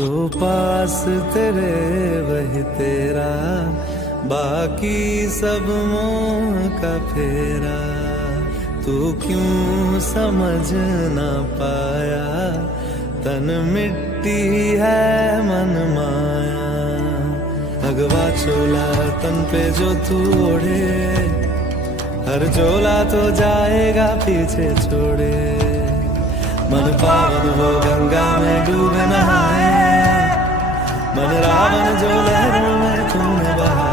जो पास तेरे वही तेरा, बाकी सब मोह का फेरा। तू क्यों समझ ना पाया, तन मिट्टी है मन माया। भगवा चोला तन पे जो तू ओढ़े, हर चोला तो जाएगा पीछे छोड़े। मन पावन हो गंगा में डूब नहाए, मन रावण जो लहरों में तूने बहाए।